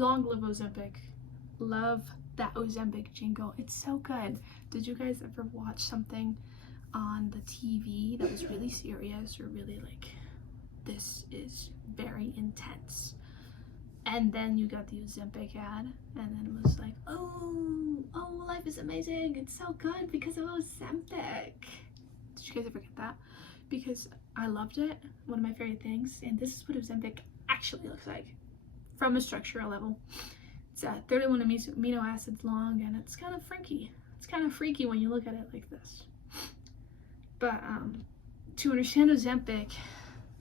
Long live Ozempic. Love that Ozempic jingle. It's so good. Did you guys ever watch something on the TV that was really serious or really like, this is very intense? And then you got the Ozempic ad, and then it was like, oh, life is amazing. It's so good because of Ozempic. Did you guys ever get that? Because I loved it. One of my favorite things. And this is what Ozempic actually looks like from a structural level. It's 31 amino acids long, and it's kind of freaky. It's kind of freaky when you look at it like this. But to understand Ozempic,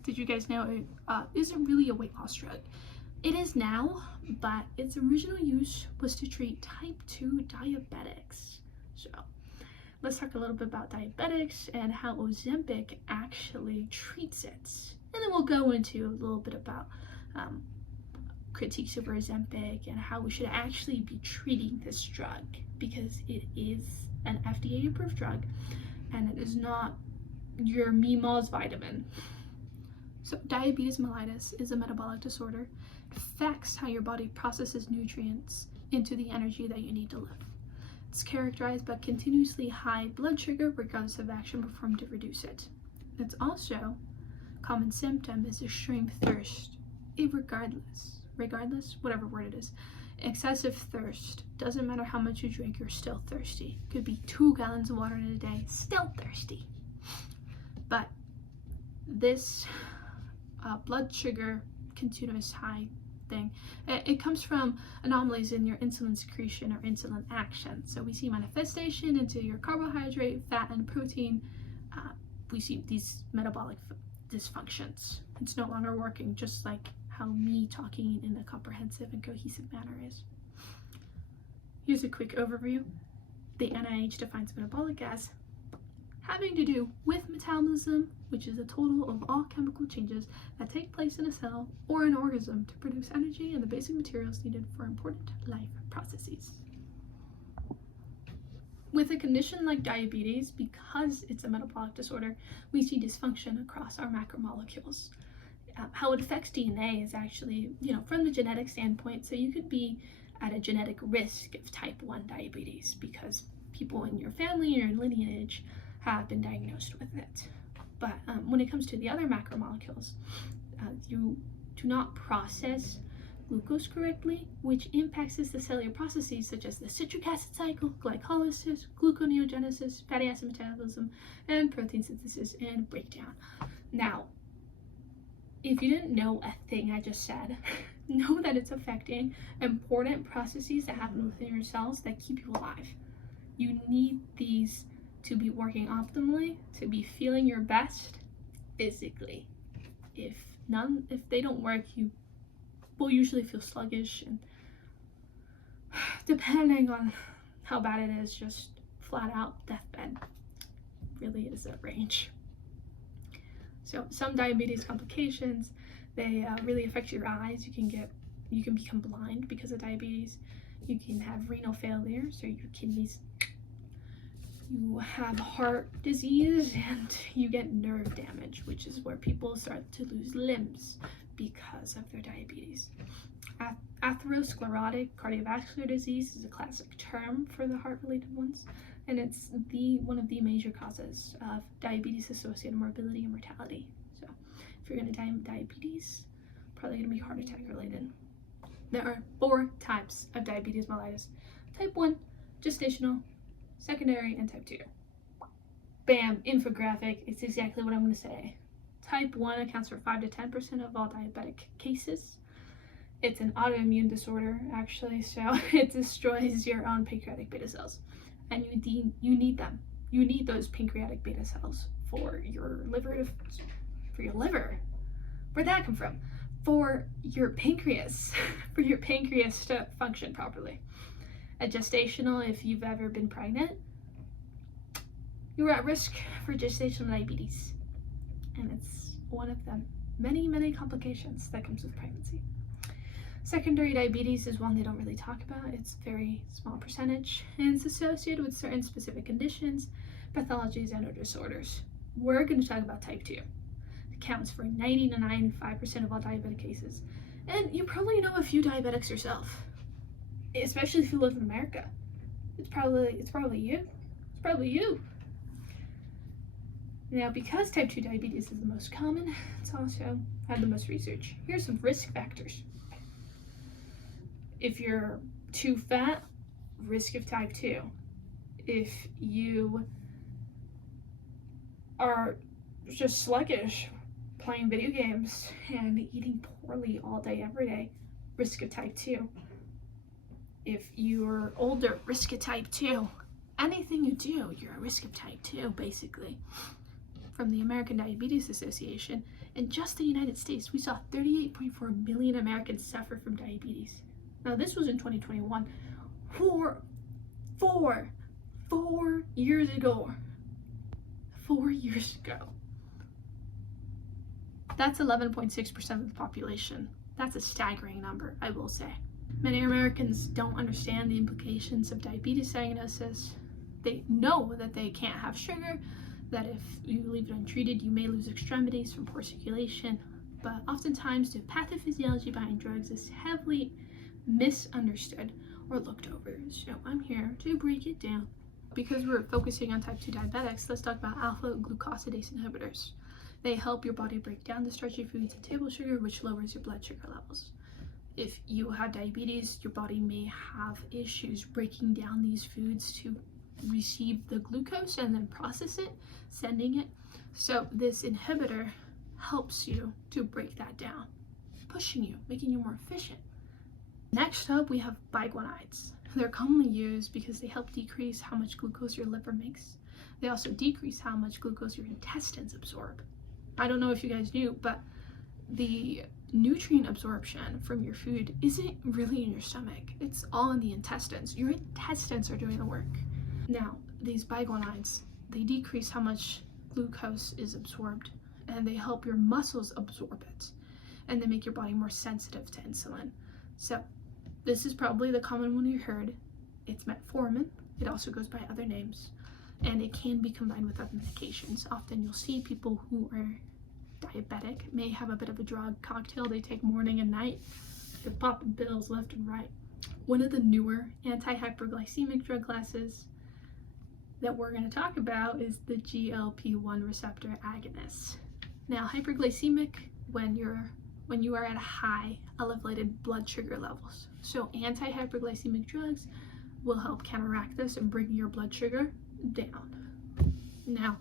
did you guys know it isn't really a weight loss drug? It is now, but its original use was to treat type 2 diabetics. So let's talk a little bit about diabetics and how Ozempic actually treats it. And then we'll go into a little bit about critiques over Ozempic and how we should actually be treating this drug, because it is an FDA approved drug and it is not your Meemaw's vitamin. So diabetes mellitus is a metabolic disorder. It affects how your body processes nutrients into the energy that you need to live. It's characterized by continuously high blood sugar regardless of action performed to reduce it. It's also a common symptom is extreme thirst, regardless, whatever word it is. Excessive thirst. Doesn't matter how much you drink, you're still thirsty. Could be 2 gallons of water in a day, still thirsty. But this blood sugar continuous high thing, it comes from anomalies in your insulin secretion or insulin action. So we see manifestation into your carbohydrate, fat, and protein. We see these metabolic dysfunctions. It's no longer working, just like how me talking in a comprehensive and cohesive manner is. Here's a quick overview. The NIH defines metabolic as having to do with metabolism, which is a total of all chemical changes that take place in a cell or an organism to produce energy and the basic materials needed for important life processes. With a condition like diabetes, because it's a metabolic disorder, we see dysfunction across our macromolecules. How it affects DNA is actually, from the genetic standpoint, so you could be at a genetic risk of type 1 diabetes because people in your family or your lineage have been diagnosed with it. But when it comes to the other macromolecules, you do not process glucose correctly, which impacts the cellular processes such as the citric acid cycle, glycolysis, gluconeogenesis, fatty acid metabolism, and protein synthesis and breakdown. Now, if you didn't know a thing I just said, know that it's affecting important processes that happen within your cells that keep you alive. You need these to be working optimally, to be feeling your best physically. If they don't work, you will usually feel sluggish, and depending on how bad it is, just flat out deathbed really is a range. So some diabetes complications, they really affect your eyes. You can become blind because of diabetes. You can have renal failure, so your kidneys. You have heart disease, and you get nerve damage, which is where people start to lose limbs because of their diabetes. Atherosclerotic cardiovascular disease is a classic term for the heart-related ones, and it's one of the major causes of diabetes-associated morbidity and mortality. So if you're going to die of diabetes, probably going to be heart attack related. There are 4 types of diabetes mellitus: type 1, gestational, secondary, and type 2. Bam, infographic. It's exactly what I'm going to say. Type 1 accounts for 5 to 10% of all diabetic cases. It's an autoimmune disorder, actually, so it destroys your own pancreatic beta cells. And you need them. You need those pancreatic beta cells for your liver. Where'd that come from? For your pancreas. For your pancreas to function properly. A gestational, if you've ever been pregnant, you're at risk for gestational diabetes. And it's one of the many complications that comes with pregnancy. Secondary diabetes is one they don't really talk about. It's a very small percentage, and it's associated with certain specific conditions, pathologies, and or disorders. We're going to talk about type 2. accounts for 90 to 95% of all diabetic cases. And you probably know a few diabetics yourself, especially if you live in America. It's probably you. It's probably you. Now, because type 2 diabetes is the most common, it's also had the most research. Here's some risk factors. If you're too fat, risk of type 2. If you are just sluggish, playing video games and eating poorly all day, every day, risk of type 2. If you're older, risk of type 2. Anything you do, you're at risk of type 2, basically. From the American Diabetes Association, in just the United States, we saw 38.4 million Americans suffer from diabetes. Now, this was in 2021. Four years ago. 4 years ago. That's 11.6% of the population. That's a staggering number, I will say. Many Americans don't understand the implications of diabetes diagnosis. They know that they can't have sugar, that if you leave it untreated, you may lose extremities from poor circulation, but oftentimes the pathophysiology behind drugs is heavily misunderstood or looked over. So I'm here to break it down. Because we're focusing on type 2 diabetics, let's talk about alpha glucosidase inhibitors. They help your body break down the starchy foods and table sugar, which lowers your blood sugar levels. If you have diabetes, your body may have issues breaking down these foods to receive the glucose and then process it, sending it. So this inhibitor helps you to break that down, pushing you, making you more efficient. Next up, we have biguanides. They're commonly used because they help decrease how much glucose your liver makes. They also decrease how much glucose your intestines absorb. I don't know if you guys knew, but the nutrient absorption from your food isn't really in your stomach. It's all in the intestines. Your intestines are doing the work. Now, these biguanides, they decrease how much glucose is absorbed, and they help your muscles absorb it, and they make your body more sensitive to insulin. So this is probably the common one you heard. It's metformin. It also goes by other names, and it can be combined with other medications. Often you'll see people who are diabetic may have a bit of a drug cocktail they take morning and night. They're popping pills left and right. One of the newer anti-hyperglycemic drug classes that we're going to talk about is the GLP-1 receptor agonists. Now, hyperglycemic when you are at a high elevated blood sugar levels. So anti-hyperglycemic drugs will help counteract this and bring your blood sugar down. Now,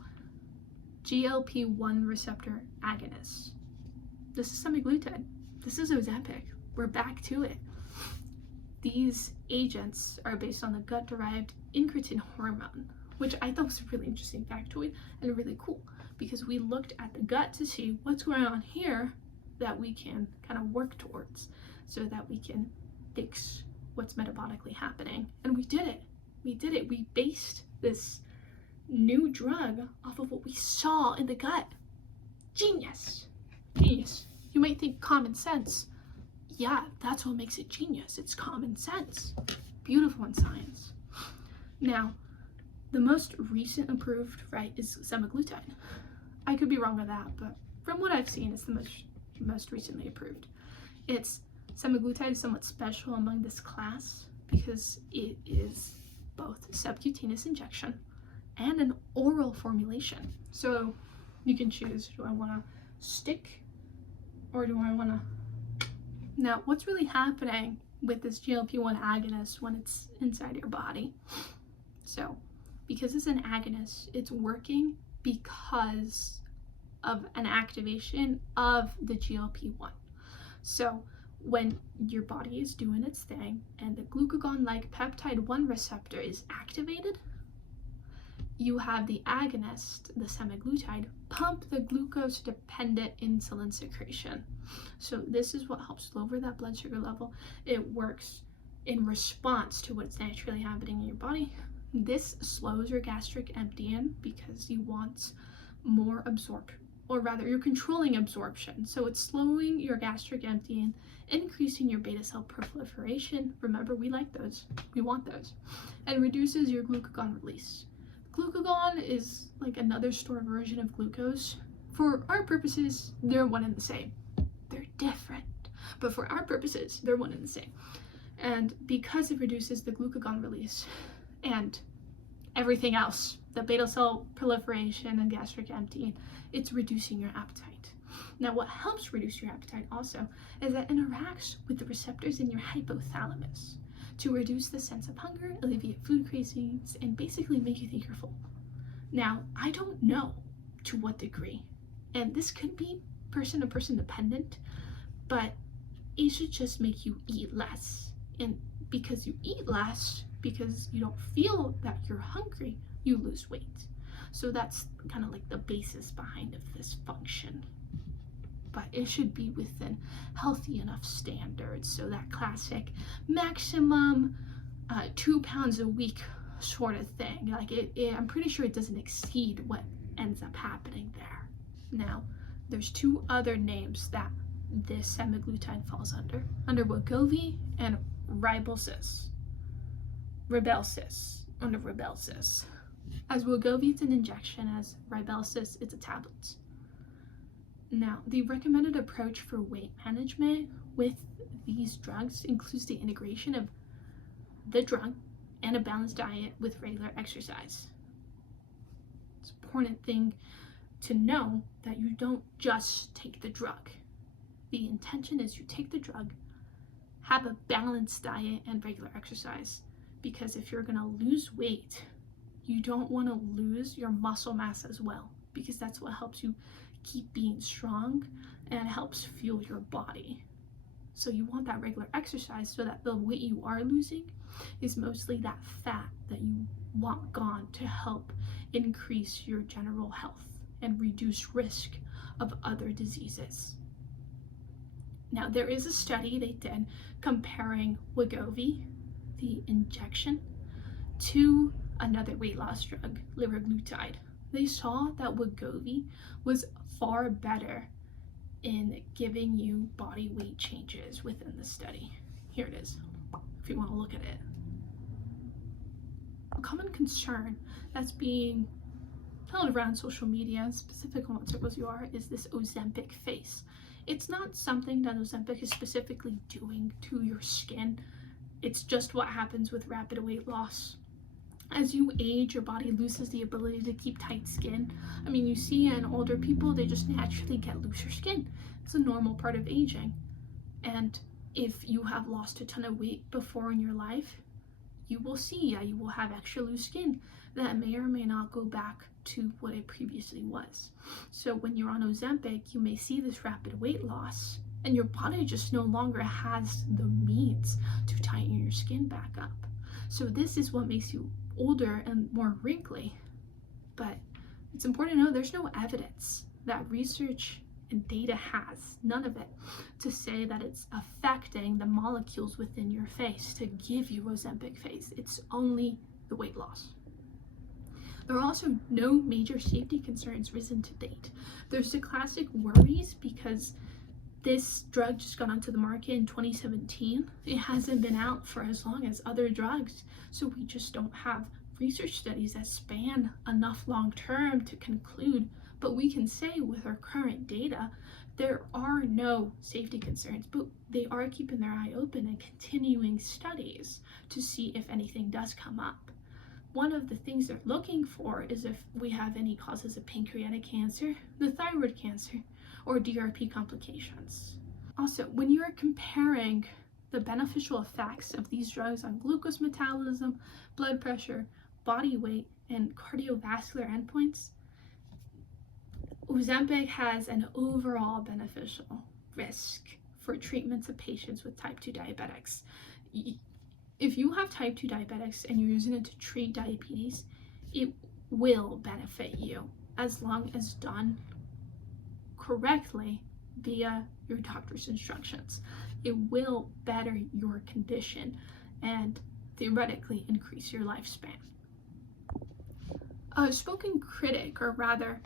GLP-1 receptor agonists. This is semaglutide. This is Ozempic. We're back to it. These agents are based on the gut-derived incretin hormone, which I thought was a really interesting factoid and really cool, because we looked at the gut to see what's going on here that we can kind of work towards so that we can fix what's metabolically happening. And we did it. We based this new drug off of what we saw in the gut. Genius. You might think common sense. Yeah, that's what makes it genius. It's common sense. Beautiful in science. Now, the most recent approved, right, is semaglutide. I could be wrong with that, but from what I've seen, it's the most recently approved. Semaglutide is somewhat special among this class because it is both subcutaneous injection and an oral formulation. So you can choose, do I want to stick or do I want to... Now, what's really happening with this GLP-1 agonist when it's inside your body? So, because it's an agonist, it's working because of an activation of the GLP-1. So when your body is doing its thing and the glucagon-like peptide 1 receptor is activated, you have the agonist, the semaglutide, pump the glucose-dependent insulin secretion. So this is what helps lower that blood sugar level. It works in response to what's naturally happening in your body. This slows your gastric emptying because you want more absorption, or rather you're controlling absorption. So it's slowing your gastric emptying, increasing your beta cell proliferation. Remember, we like those, we want those, and reduces your glucagon release. Glucagon is like another stored version of glucose For our purposes, they're one and the same. They're different, but for our purposes, they're one and the same. And because it reduces the glucagon release and everything else, the beta cell proliferation and gastric emptying, it's reducing your appetite. Now, what helps reduce your appetite also is that it interacts with the receptors in your hypothalamus to reduce the sense of hunger, alleviate food cravings, and basically make you think you're full. Now, I don't know to what degree, and this could be person to person dependent, but it should just make you eat less. And because you eat less, because you don't feel that you're hungry, you lose weight. So that's kind of like the basis behind of this function. But it should be within healthy enough standards. So that classic maximum 2 pounds a week sort of thing. Like I'm pretty sure it doesn't exceed what ends up happening there. Now, there's 2 other names that this semaglutide falls under Wegovy and Rybelsus. Under Rybelsus. As Wegovy, it's an injection. As Rybelsus, it's a tablet. Now, the recommended approach for weight management with these drugs includes the integration of the drug and a balanced diet with regular exercise. It's an important thing to know that you don't just take the drug. The intention is you take the drug, have a balanced diet and regular exercise, because if you're going to lose weight, you don't want to lose your muscle mass as well, because that's what helps you keep being strong and helps fuel your body. So you want that regular exercise so that the weight you are losing is mostly that fat that you want gone to help increase your general health and reduce risk of other diseases. Now, there is a study they did comparing Wegovy, the injection, to another weight loss drug, liraglutide. They saw that Wegovy was far better in giving you body weight changes within the study. Here it is, if you want to look at it. A common concern that's being held around social media, specific on what circles you are, is this Ozempic face. It's not something that Ozempic is specifically doing to your skin. It's just what happens with rapid weight loss. As you age, your body loses the ability to keep tight skin. I mean, you see in older people, they just naturally get looser skin. It's a normal part of aging. And if you have lost a ton of weight before in your life, you will see you will have extra loose skin that may or may not go back to what it previously was. So when you're on Ozempic, you may see this rapid weight loss, and your body just no longer has the means to tighten your skin back up. So this is what makes you older and more wrinkly. But it's important to know there's no evidence that research and data has, none of it, to say that it's affecting the molecules within your face to give you Ozempic face. It's only the weight loss. There are also no major safety concerns risen to date. There's the classic worries because this drug just got onto the market in 2017. It hasn't been out for as long as other drugs, so we just don't have research studies that span enough long term to conclude. But we can say with our current data, there are no safety concerns, but they are keeping their eye open and continuing studies to see if anything does come up. One of the things they're looking for is if we have any causes of pancreatic cancer, the thyroid cancer, or DRP complications. Also, when you are comparing the beneficial effects of these drugs on glucose metabolism, blood pressure, body weight, and cardiovascular endpoints, Ozempic has an overall beneficial risk for treatments of patients with type 2 diabetics. If you have type 2 diabetics and you're using it to treat diabetes, it will benefit you as long as done correctly via your doctor's instructions. It will better your condition and theoretically increase your lifespan. A spoken critic, or rather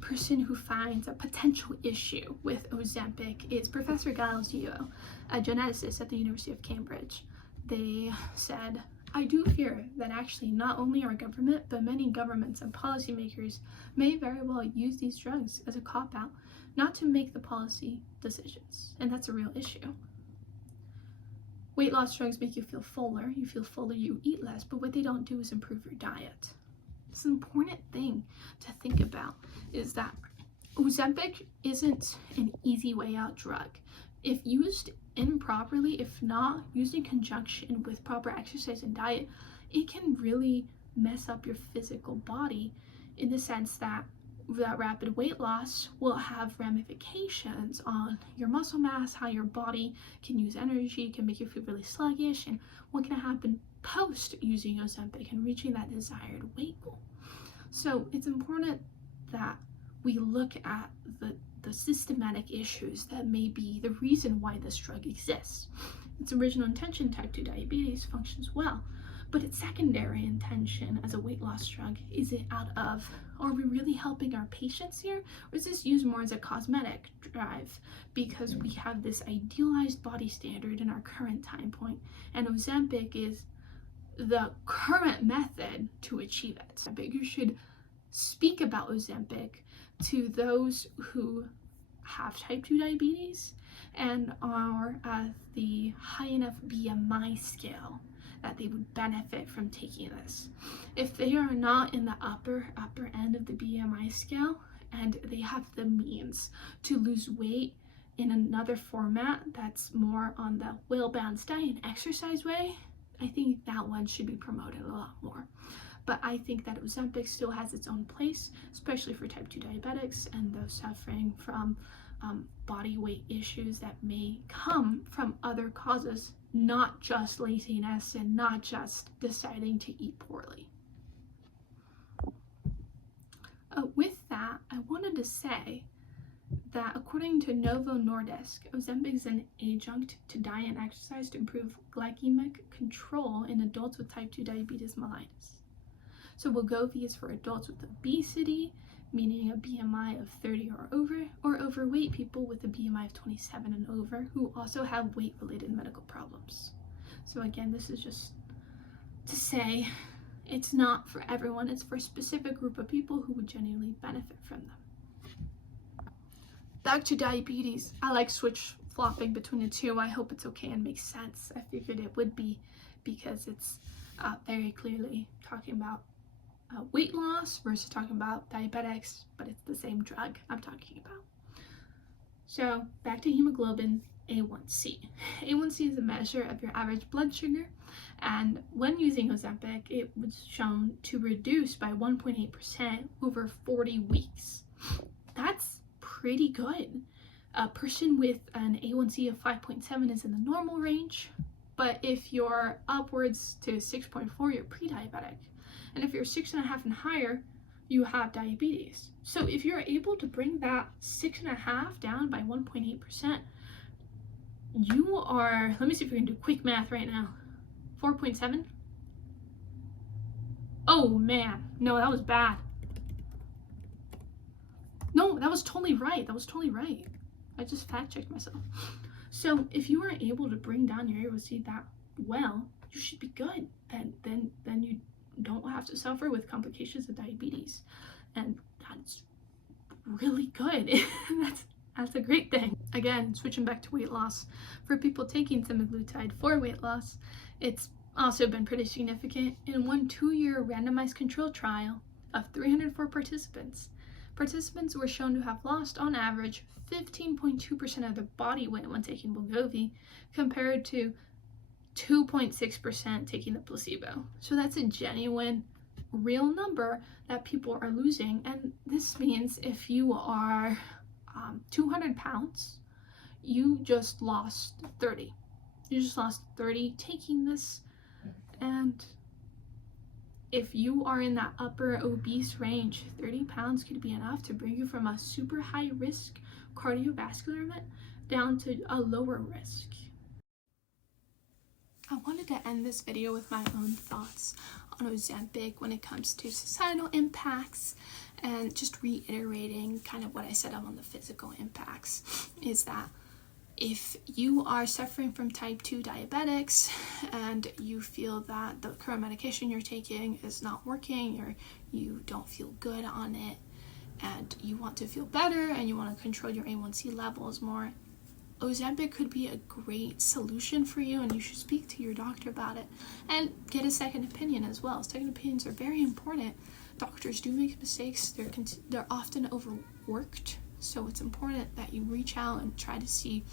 person who finds a potential issue with Ozempic, is Professor Giles Yeo, a geneticist at the University of Cambridge. They said, I do fear that actually not only our government, but many governments and policymakers may very well use these drugs as a cop-out, not to make the policy decisions, and that's a real issue. Weight loss drugs make you feel fuller, you eat less, but what they don't do is improve your diet. It's an important thing to think about is that Ozempic isn't an easy way out drug. If used improperly, if not used in conjunction with proper exercise and diet, it can really mess up your physical body in the sense that that rapid weight loss will have ramifications on your muscle mass, how your body can use energy, can make you feel really sluggish, and what can happen post using Ozempic and reaching that desired weight goal. So it's important that we look at the systematic issues that may be the reason why this drug exists. Its original intention, type 2 diabetes, functions well, but its secondary intention as a weight loss drug, is it out of, are we really helping our patients here, or is this used more as a cosmetic drive because we have this idealized body standard in our current time point, and Ozempic is the current method to achieve it. So you should speak about Ozempic to those who have type 2 diabetes and are at the high enough BMI scale that they would benefit from taking this. If they are not in the upper end of the BMI scale and they have the means to lose weight in another format that's more on the well-balanced diet and exercise way, I think that one should be promoted a lot more. But I think that Ozempic still has its own place, especially for type 2 diabetics and those suffering from body weight issues that may come from other causes, not just laziness and not just deciding to eat poorly. With that, I wanted to say that according to Novo Nordisk, Ozempic is an adjunct to diet and exercise to improve glycemic control in adults with type 2 diabetes mellitus. So Wegovy is for adults with obesity, meaning a BMI of 30 or overweight people with a BMI of 27 and over who also have weight-related medical problems. So again, this is just to say it's not for everyone, it's for a specific group of people who would genuinely benefit from them. Back to diabetes, I like flopping between the two. I hope it's okay and makes sense. I figured it would be because it's very clearly talking about weight loss versus talking about diabetics, but it's the same drug I'm talking about. So back to hemoglobin A1C. A1C is a measure of your average blood sugar, and when using Ozempic, it was shown to reduce by 1.8% over 40 weeks. That's pretty good. A person with an A1C of 5.7 is in the normal range, but if you're upwards to 6.4, you're pre-diabetic. And if you're 6.5 and higher, you have diabetes. So if you're able to bring that 6.5 down by 1.8%, you are, let me see if we can do quick math right now. 4.7? Oh man, no, that was bad. No, that was totally right. That was totally right. I just fact checked myself. So if you are able to bring down your A1C that well, you should be good. Then you don't have to suffer with complications of diabetes, and that's really good. that's a great thing. Again, switching back to weight loss, for people taking semaglutide for weight loss, it's also been pretty significant. In one 2-year randomized control trial of 304 participants were shown to have lost on average 15.2% of their body weight when taking Wegovy, compared to 2.6% taking the placebo. So that's a genuine, real number that people are losing. And this means if you are 200 pounds, you just lost 30. You just lost 30 taking this. And if you are in that upper obese range, 30 pounds could be enough to bring you from a super high risk cardiovascular event down to a lower risk. I wanted to end this video with my own thoughts on Ozempic when it comes to societal impacts, and just reiterating kind of what I said on the physical impacts, is that If you are suffering from type 2 diabetics and you feel that the current medication you're taking is not working, or you don't feel good on it, and you want to feel better and you want to control your A1C levels more, Ozempic could be a great solution for you, and you should speak to your doctor about it and get a second opinion as well. Second opinions are very important. Doctors do make mistakes. They're often overworked, so it's important that you reach out and try to see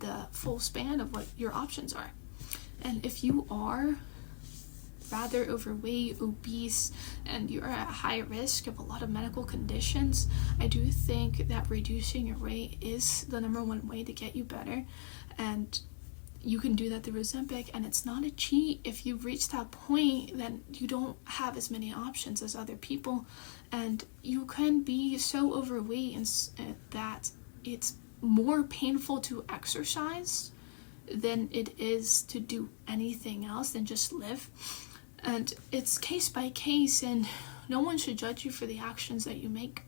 the full span of what your options are. And if you are rather overweight, obese, and you're at high risk of a lot of medical conditions, I do think that reducing your weight is the number one way to get you better. And you can do that through Ozempic, and it's not a cheat. If you've reached that point, then you don't have as many options as other people, and you can be so overweight and that it's more painful to exercise than it is to do anything else than just live. And it's case by case, and no one should judge you for the actions that you make.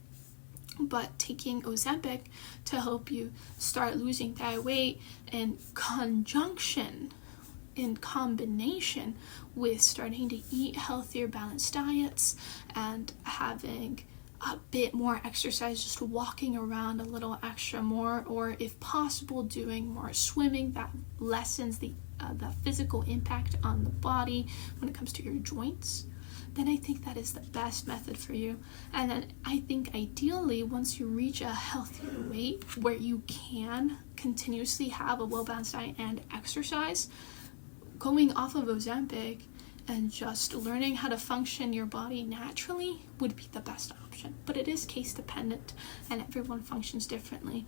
But taking Ozempic to help you start losing that weight in combination with starting to eat healthier, balanced diets and having a bit more exercise, just walking around a little extra more, or if possible doing more swimming, that lessens the physical impact on the body when it comes to your joints, then I think that is the best method for you. And then I think ideally, once you reach a healthier weight where you can continuously have a well-balanced diet and exercise, going off of Ozempic and just learning how to function your body naturally would be the best option. But it is case dependent, and everyone functions differently.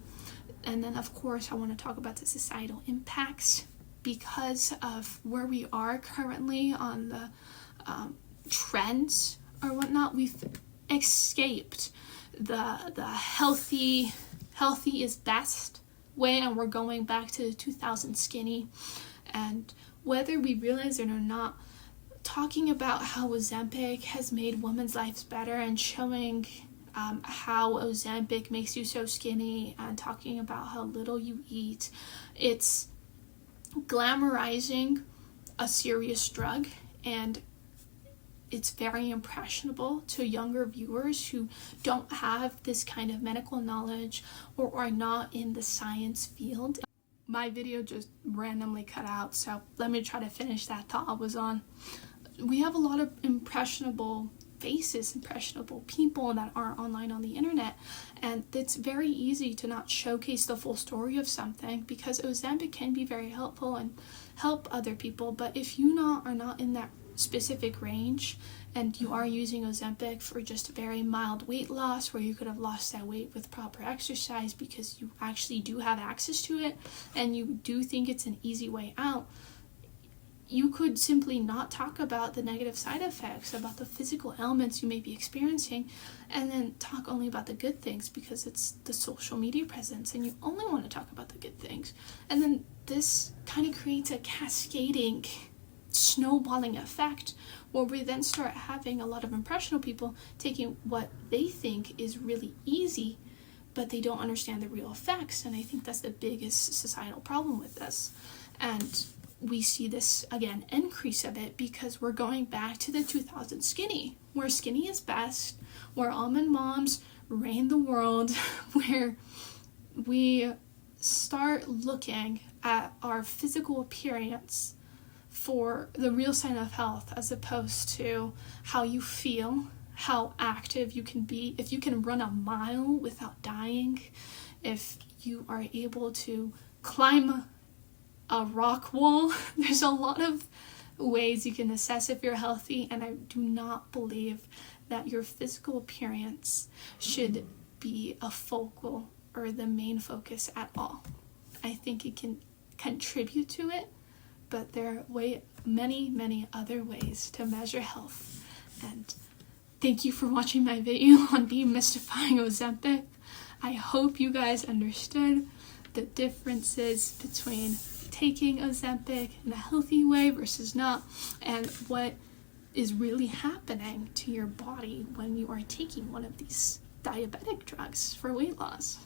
And then of course I want to talk about the societal impacts. Because of where we are currently on the trends or whatnot, we've escaped the healthy is best way, and we're going back to the 2000 skinny. And whether we realize it or not, talking about how Ozempic has made women's lives better and showing how Ozempic makes you so skinny, and talking about how little you eat, it's glamorizing a serious drug, and it's very impressionable to younger viewers who don't have this kind of medical knowledge or are not in the science field. My video just randomly cut out, so let me try to finish that thought I was on. We have a lot of impressionable faces, impressionable people that are online on the internet, and it's very easy to not showcase the full story of something, because Ozempic can be very helpful and help other people. But if you are not in that specific range, and you are using Ozempic for just a very mild weight loss, where you could have lost that weight with proper exercise because you actually do have access to it and you do think it's an easy way out, you could simply not talk about the negative side effects, about the physical ailments you may be experiencing, and then talk only about the good things because it's the social media presence and you only want to talk about the good things. And then this kind of creates a cascading, snowballing effect where we then start having a lot of impressionable people taking what they think is really easy, but they don't understand the real effects. And I think that's the biggest societal problem with this. And we see this, again, increase of it because we're going back to the 2000 skinny, where skinny is best, where almond moms reign the world, where we start looking at our physical appearance for the real sign of health, as opposed to how you feel, how active you can be, if you can run a mile without dying, if you are able to climb a rock wall. There's a lot of ways you can assess if you're healthy, and I do not believe that your physical appearance should be a focal or the main focus at all. I think it can contribute to it, but there are many other ways to measure health. And thank you for watching my video on demystifying Ozempic. I hope you guys understood the differences between taking Ozempic in a healthy way versus not, and what is really happening to your body when you are taking one of these diabetic drugs for weight loss.